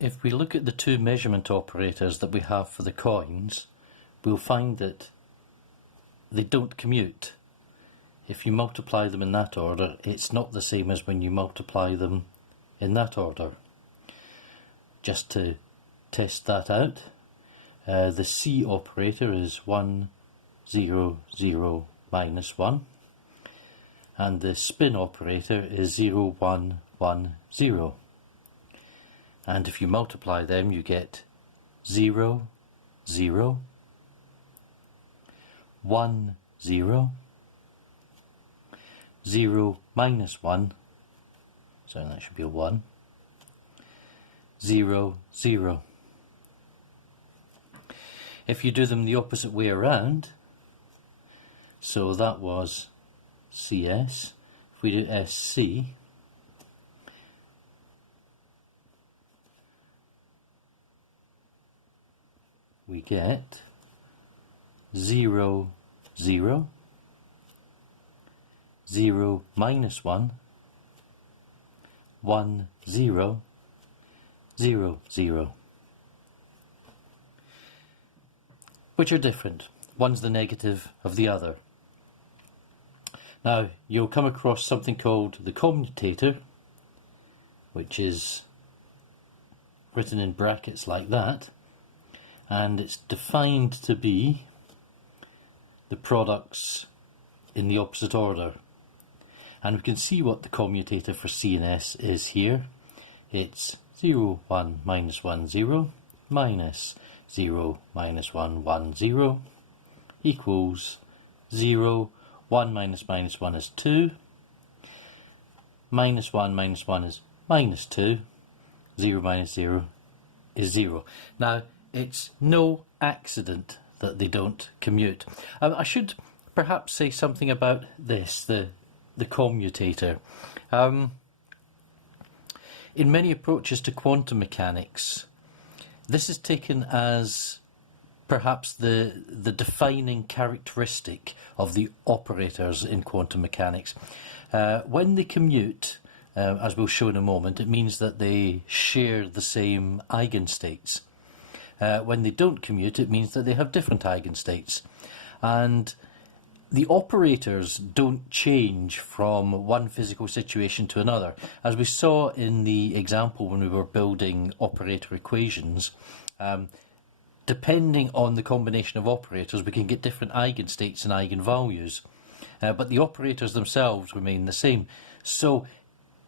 if we look at the two measurement operators that we have for the coins, we'll find that they don't commute. If you multiply them in that order, it's not the same as when you multiply them in that order. Just to test that out, the C operator is 1, 0, 0, minus 1, and the spin operator is 0, 1, 1, 0. And if you multiply them, you get 0, 0, 1, 0, 0 minus 1, so that should be a 1, 0, 0. If you do them the opposite way around, so that was CS, if we do SC, we get 0, 0, 0 minus 1, 1, 0, 0, 0. Which are different. One's the negative of the other. Now, you'll come across something called the commutator, which is written in brackets like that, and it's defined to be the products in the opposite order. And we can see what the commutator for C and S is here. It's 0, 1, minus 1, 0, minus 0, minus 1, 1, 0, equals 0, 1 minus minus 1 is 2, minus 1 minus 1 is minus 2, 0 minus 0 is 0. Now, it's no accident that they don't commute. I should perhaps say something about this, the commutator. In many approaches to quantum mechanics, this is taken as perhaps the defining characteristic of the operators in quantum mechanics. When they commute, as we'll show in a moment, it means that they share the same eigenstates. When they don't commute, it means that they have different eigenstates. And the operators don't change from one physical situation to another. As we saw in the example when we were building operator equations, depending on the combination of operators, we can get different eigenstates and eigenvalues. But the operators themselves remain the same. So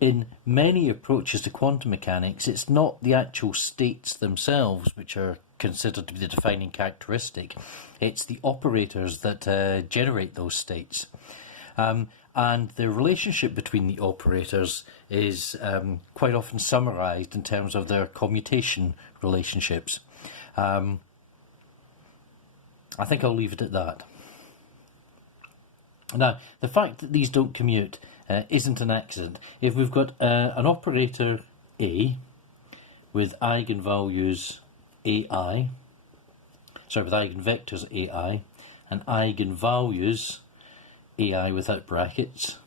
in many approaches to quantum mechanics, it's not the actual states themselves which are considered to be the defining characteristic. It's the operators that generate those states. And the relationship between the operators is quite often summarized in terms of their commutation relationships. I think I'll leave it at that. Now, the fact that these don't commute isn't an accident. If we've got an operator A with eigenvalues AI, sorry, with eigenvectors AI and eigenvalues AI without brackets,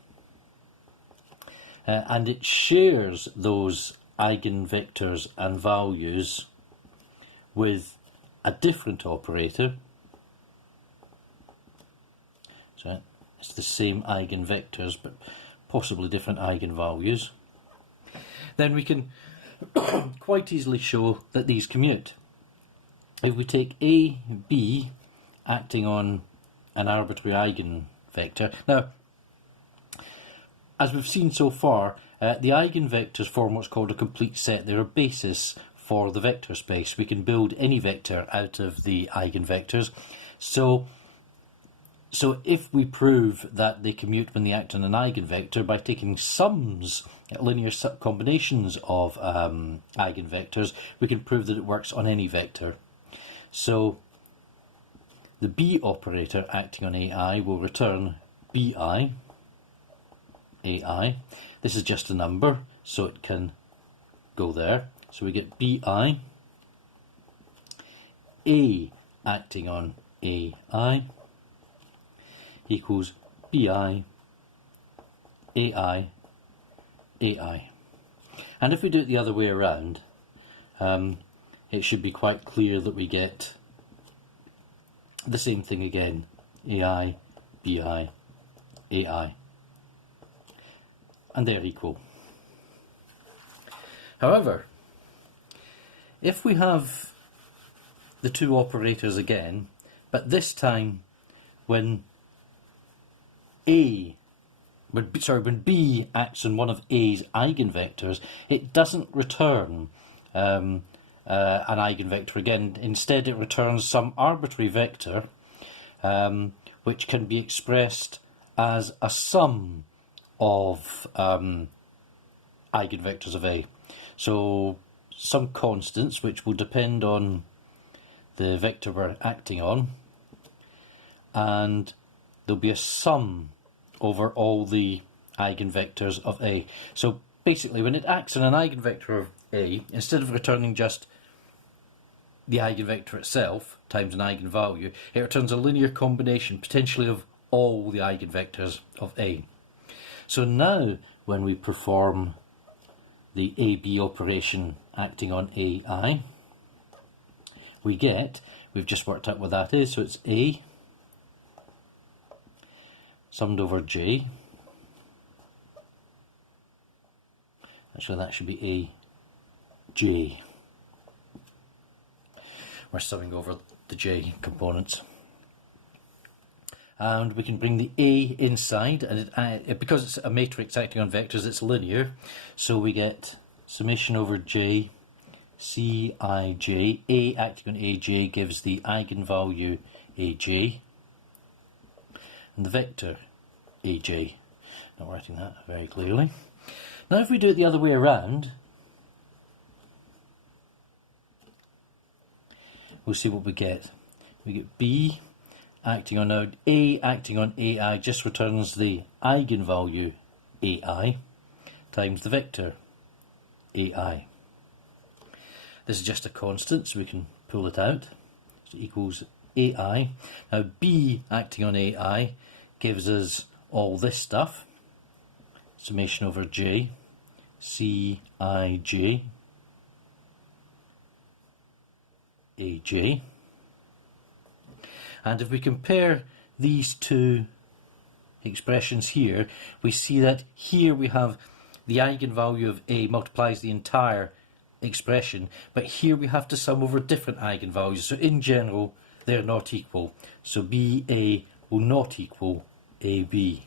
and it shares those eigenvectors and values with a different operator, so it's the same eigenvectors but possibly different eigenvalues, then we can quite easily show that these commute. If we take A, B acting on an arbitrary eigenvector, now as we've seen so far, the eigenvectors form what's called a complete set. They're a basis for the vector space. We can build any vector out of the eigenvectors. So if we prove that they commute when they act on an eigenvector by taking sums, linear combinations of eigenvectors, we can prove that it works on any vector. So the B operator acting on AI will return BI, AI. This is just a number, so it can go there. So we get BI, A acting on AI equals BI, AI, AI. And if we do it the other way around, it should be quite clear that we get the same thing again, AI, BI, AI, and they're equal. However, if we have the two operators again, but this time when when B acts on one of A's eigenvectors, it doesn't return an eigenvector again. Instead, it returns some arbitrary vector, which can be expressed as a sum of eigenvectors of A. So some constants which will depend on the vector we're acting on, and there'll be a sum over all the eigenvectors of A. So basically, when it acts on an eigenvector of A, instead of returning just the eigenvector itself times an eigenvalue, it returns a linear combination, potentially of all the eigenvectors of A. So now, when we perform the AB operation acting on AI, we've just worked out what that is, so it's A summed over J. Actually, that should be A J. We're summing over the J components. And we can bring the A inside, and because it's a matrix acting on vectors, it's linear, so we get summation over J, Cij. A acting on Aj gives the eigenvalue Aj, and the vector Aj. Not writing that very clearly. Now if we do it the other way around, we'll see what we get. We get B acting on A acting on AI just returns the eigenvalue AI times the vector AI. This is just a constant, so we can pull it out. So it equals AI. Now B acting on AI gives us all this stuff. Summation over J, Cij, Aj. And if we compare these two expressions here, we see that here we have the eigenvalue of A multiplies the entire expression, but here we have to sum over different eigenvalues. So in general, they're not equal. So BA will not equal AB.